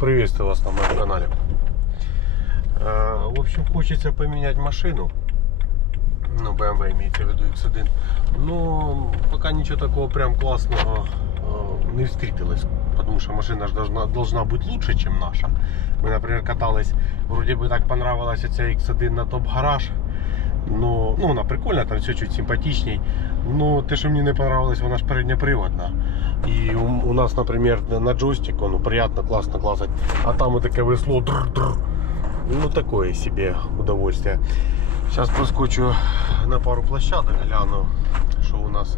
Приветствую вас на моем канале. Э, В общем, хочется поменять машину. Ну, BMW имеется в виду X1. Но пока ничего такого прям классного э, не встретилось. Потому что машина ж должна, должна быть лучше, чем наша. Мы, например, катались, вроде бы так понравилась эта X1 на топ-гараж. Но, ну, вона прикольна, там все чуть симпатичней. Но те, що мені не понравилось, вона ж передньоприводна. І у, у нас, наприклад, на джойстику, ну, приятно, классно классать. А там таке весло. Др-др. Ну, такое себе удовольствие. Сейчас проскочу на пару площадок, гляну, что у нас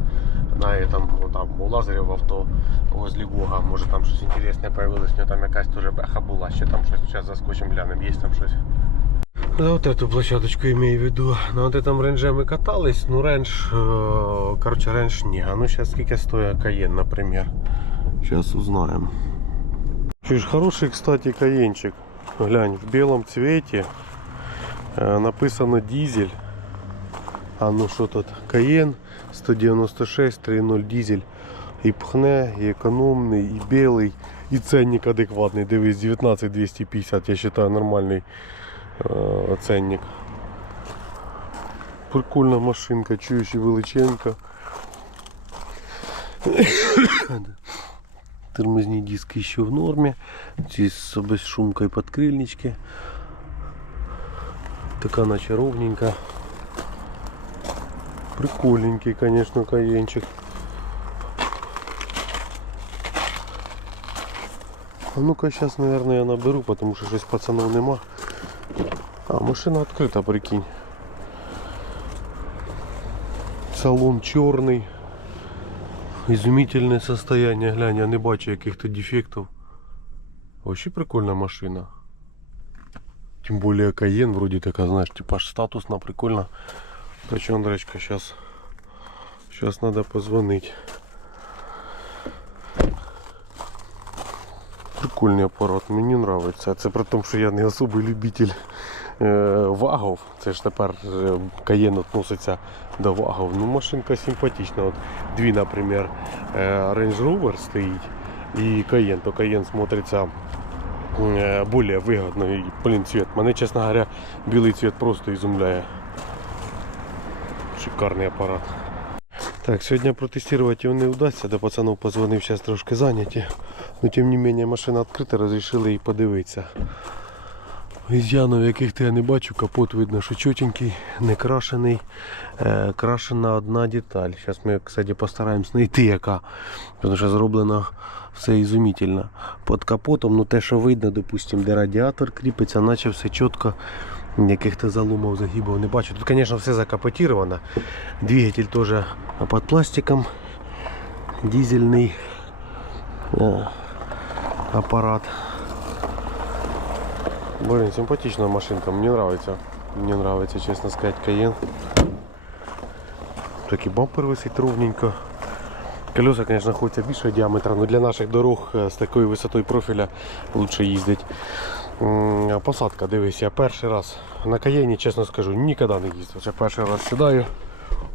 на этом, ну, там, у Лазаря в авто возле Гога. Може там щось інтересне появилось, у нього там якась теж беха була, ще там щось, зараз заскочимо, глянемо, є там щось. Да, вот эту площадочку имею в виду. На вот этом ренже мы катались. Ну, рендж, э, короче, рендж не. А ну, сейчас сколько стоит Каен, например. Сейчас узнаем. Чуешь, хороший, кстати, Каенчик. Глянь, в белом цвете. Э, написано дизель. А ну что тут? Каен 196 3.0 дизель. І пхне, і економний, і білий, і ценник адекватний. Дивись, 19 250, я вважаю, нормальний е, ценник. Прикольна машинка, чуєш і величенька. Тормозні диски ще в нормі. Ці з безшумкою подкрильнички. Така наче ровненька. Прикольненький, конечно, каенчик. А ну-ка сейчас, наверное, я наберу, потому что здесь пацанов нема. А, машина открыта, прикинь. Салон черный. Изумительное состояние, глянь, я не бачу каких-то дефектов. Вообще прикольная машина. Тем более Каен вроде такая, знаешь, типа аж статусно, прикольно. Так что, Андречка, сейчас, сейчас надо позвонить. Прикольний апарат, мені подобається. Це при тому, що я не особий любитель е, вагов. Це ж тепер е, Каєн относиться до вагов. Ну, машинка симпатична. От дві, наприклад, е, Range Rover стоїть і Каєн. То Каєн смотриться е, більш вигідно. І, блін, цвет. Мене, чесно говоря, білий цвет просто ізумляє. Шикарний апарат. Так, сегодня протестировать его не удастся, до пацанов позвонив, сейчас трошки заняті. Но тем не менее машина відкрита, розрішили її подивитися. Із'янов, яких я не бачу, капот видно, що чотенький, не крашений. Е, крашена одна деталь. Зараз ми, кстати, постараємось знайти яка. Тому що зроблено все ізумітельно. Під капотом, ну те, що видно, допустим, де радіатор кріпиться, наче все чітко. Яких-то заломов, загибов не бачу. Тут, звісно, все закапотировано. Двигатель теж під пластиком. Дизельний аппарат. Блин, симпатичная машинка, мне нравится. Мне нравится, честно сказать, Каен. Такий бампер висить ровненько. Колеса, конечно, ходяться більшого діаметра, але для наших дорог з такою висотою профіля лучше їздить. Посадка, дивись, я перший раз на Каєні, чесно скажу, ніколи не їздив. Я перший раз сідаю.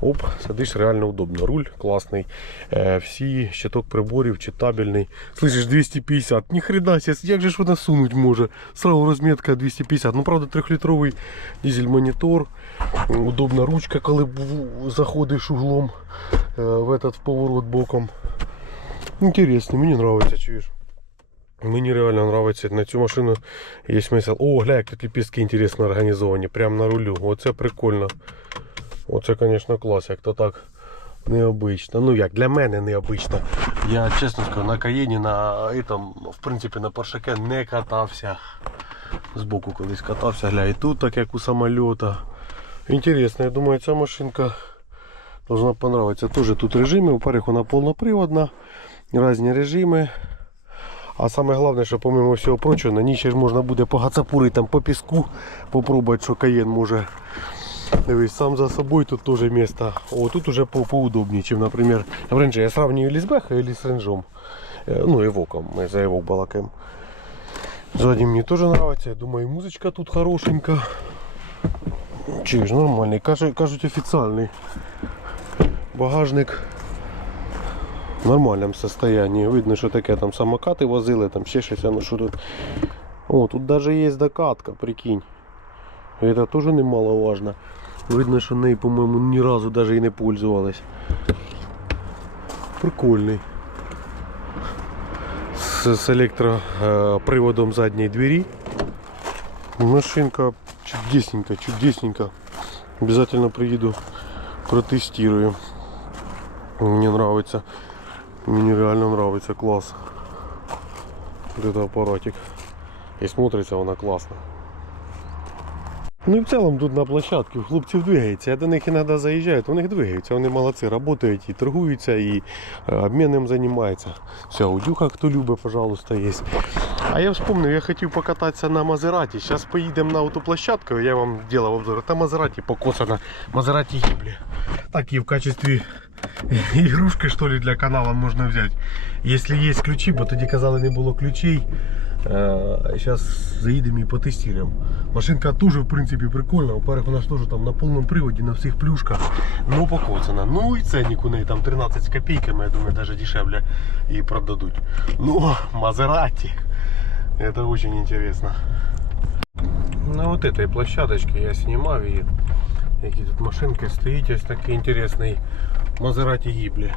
Оп, сидиш реально удобно. Руль класний. Е, всі щиток приборів читабельний. Слышиш, 250. Ні хрена себе, як же ж вона сунуть може? Сразу розмітка 250. Ну, правда, 3-літровий дизель-монітор. Удобна ручка, коли заходиш углом е, в этот в поворот боком. Інтересно, мені подобається, чуєш. Мені реально подобається на цю машину є смисл. О, гля, як тут ліпістки інтересно організовані, прямо на рулю. Оце прикольно. Оце, звісно, клас, як то так необично. Ну як, для мене необично. Я чесно скажу, на Каєні, на этом, в принципі, на Поршаке не катався. Збоку колись катався, гля, і тут, так як у самольота. Інтересно, я думаю, ця машинка должна понравиться. Тоже тут режими, во-первых, вона повноприводна, різні режими. А саме головне, що помимо всього прочого, на ній ще ж можна буде погацапурити там по піску, попробувати, що Каєн може. Дивись, сам за собой тут тоже место. О, тут уже по поудобнее, чем, например, в ренже. Я сравниваю или с Бэха, или с ренжом. Э, Ну, эвоком. Мы за эвок балакаем. Сзади мне тоже нравится. Я думаю, и музычка тут хорошенька. Чуешь, нормальный. Кажуть, кажуть официальный. Багажник в нормальному состоянии. Видно, що таке там самокати возили, там ще щось, а ну що тут. О, тут даже є докатка, прикинь. Это тоже немаловажно. Видно, що нею, по-моєму, ні разу даже і не пользовались. Прикольний. З, з електроприводом задньої двері. Машинка чудесненька, чудесненька. Обязательно приеду, протестирую. Мне нравится. Мне реально нравится. Класс. Вот это аппаратик. И смотрится она классно. Ну і в цілому тут на площадці у хлопців двигається. Я до них іноді заїжджаю, у них двигаються. Вони молодці, працюють і торгуються, і е, обміном займаються. Все, удюха, хто любить, пожалуйста, є. А я вспомнив, я хотів покататися на Мазераті. Зараз поїдемо на автоплощадку, я вам робив обзор. Там Мазераті покоцана. Мазераті гиблі. Так і в качестві ігрушки, що ли, для каналу можна взяти. Якщо є ключі, бо тоді казали, не було ключей. Зараз заїдемо і потестуємо. Машинка теж, в принципі, прикольна. Во-первых, вона ж теж там на повному приводі, на всіх плюшках. Ну, покоцана. Ну і ценник у неї там 13 з копійками, я думаю, навіть дешевле її продадуть. Ну, Мазераті. Это очень интересно. На вот этой площадочке я снимал и які тут машинки стоїть ось такий інтересний Мазераті Гіблі.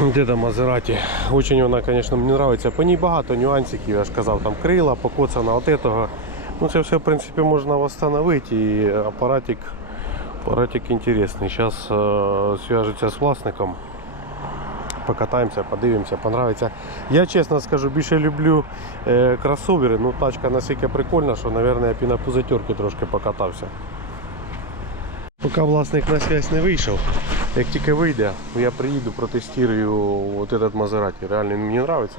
Де Мазераті. Очень вона, звісно, мені подобається. По ній багато нюансиків, я ж казав, там крила, покоцана от этого. Ну це все в принципі можна встановити і апаратик, апаратик інтересний. Зараз е, зв'яжуться з власником. Покатаємося, подивимося, понравиться. Я чесно скажу, більше люблю е, кросовери. Ну тачка настільки прикольна, що, мабуть, я пузатюрки трошки покатався. Поки власник на связь не вийшов, як тільки вийде, я приїду, протестую вот этот Мазерати. Реально мені подобається.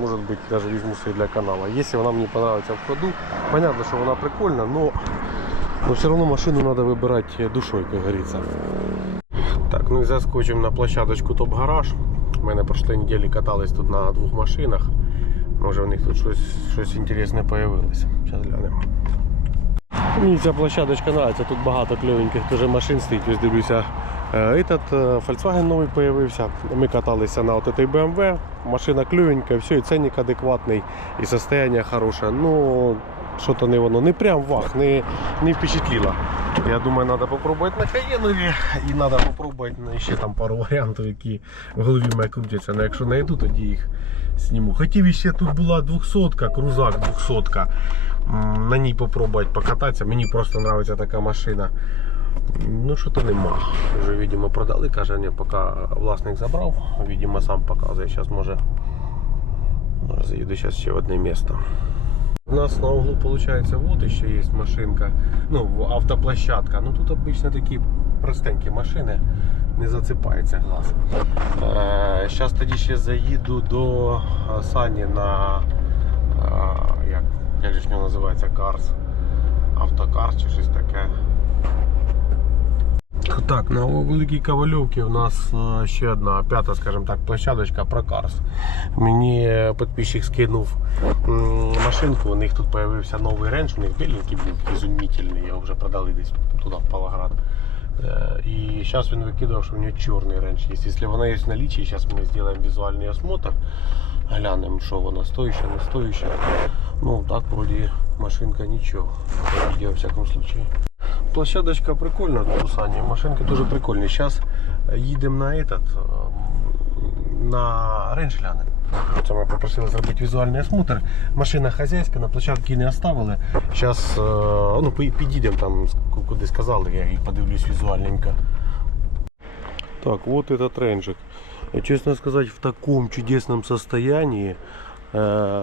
Може бути, навіть візьму собі для каналу. Якщо вона мені подобається ходу, понятно, що вона прикольна, но, но все одно машину треба вибирати душою, як говориться. Так, ну і заскочимо на площадочку Топ Гараж. Ми на прошлій неділі катались тут на двох машинах. Може в них тут щось, щось інтересне з'явилося. Зараз глянемо. Мені ця площадочка подобається, тут багато кльовеньких машин стоїть. Ось дивлюся, этот е, Volkswagen новий з'явився. Ми каталися на от этой BMW. Машина кльовенька, все, і ценник адекватний, і состояние хороше. Ну, що-то не воно, не прям вах, не, не впечатлило. Я думаю, треба попробувати на Каєнові і треба попробувати на ще там пару варіантів, які в голові мене крутяться. Ну, якщо знайду, тоді їх зніму. Хотів ще тут була 200-ка, крузак 200 М, На ній попробувати покататися. Мені просто подобається така машина. Ну, що то нема. Вже, видимо, продали, каже, ні, поки власник забрав, видимо, сам показує. Зараз може, заїду зараз ще в одне місто. У нас на углу получается вот еще есть машинка, ну автоплощадка. Ну тут обычно такі простенькі машини, не засипається глаз. Е, Зараз тоді ще заїду до е, Сані на е, як, як же ж називається Карс. Автокар чи щось таке. Так, на Великій Ковальовці у нас е, ще одна п'ята, скажімо так, площадочка про Карс. Мені підписчик скинув машинку, у них тут з'явився новий ренж, у них біленький був ізумітельний, його вже продали десь туди, в Павлоград. Е, І зараз він викидав, що у нього чорний ренж є. Якщо вона є в наличии, зараз ми зробимо візуальний осмотр. Глянемо, що вона стоїща, не стоїща. Ну так, вроді машинка нічого. По відео, в всякому случае. Площадочка прикольна тут у Сані. Машинки дуже прикольні. Зараз їдемо на этот, ем, на рейндж глянемо. Це ми попросили зробити візуальний осмотр. Машина хазяйська, на площадці не оставили. Зараз ну, пи- підійдемо там, ск- куди сказали, я їх подивлюсь візуальненько. Так, вот этот рейнджик. Чесно сказати, в такому чудесному состоянии. Е,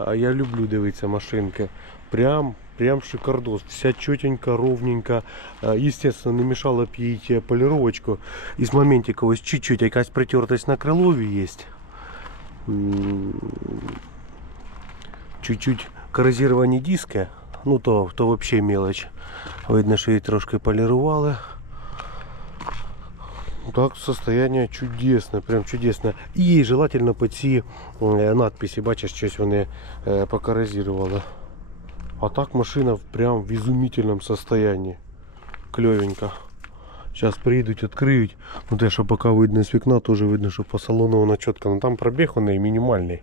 А я люблю дивитися машинки. Прям, прям шикардос. Вся чотенька, ровненька. Е, Естественно, не мешало б їй е, поліровочку. Із моментика ось чуть-чуть якась притертость на крилові є. М, Чуть-чуть коррозировані диски. Ну то, то вообще мелочь. Видно, що її трошки полірували. Так, состояние чудесне, прям чудесне. І желательно по ці е, надписи, бачиш, щось вони е, покоррозировали. А так машина прям в изумительном состоянии. Клевенько. Зараз приїдуть, відкриють. Ну те, що поки видно з вікна, теж видно, що по салону вона чітко. Ну там пробіг у неї мінімальний.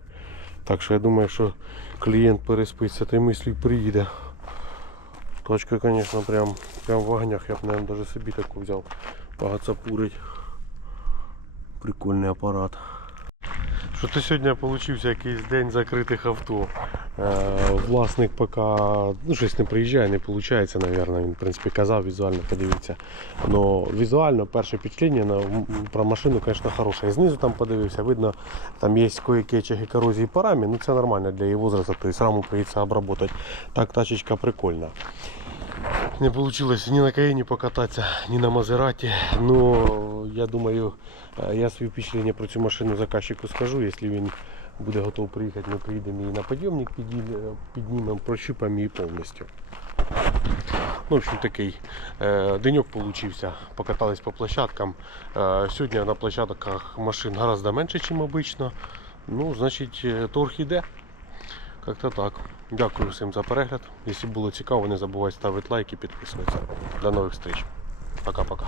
Так що я думаю, що клієнт переспиться та й мислі приїде. Точка, звісно, прям, прям в вогнях. Я б, мабуть, навіть собі таку взяв. Погацапурить. Прикольний апарат. Що то сьогодні получився якийсь день закритих авто. Е, власник поки ну, щось не приїжджає, не виходить, мабуть. Він, в принципі, казав візуально, подивіться. Но візуально перше впечатлення про машину, звісно, хороше. І знизу там подивився, видно, там є кое-які очаги корозії по ну це нормально для її возрасту, тобто раму прийдеться обработати. Так, тачечка прикольна. Не вийшло ні на Каїні покататися, ні на Мазераті. Ну, я думаю, е, я свої впечатлення про цю машину заказчику скажу. Якщо він буде готовий приїхати, ми приїдемо її на підйомник, піднімемо, прощупаємо її повністю. Ну, в общем, такий е, денек получився. Покатались по площадкам. Е, сьогодні на площадках машин гораздо менше, ніж обично. Ну, значить, е, торг іде. Как-то так. Дякую всім за перегляд. Якщо було цікаво, не забувайте ставити лайки, підписуватися. До нових зустріч. Пока-пока.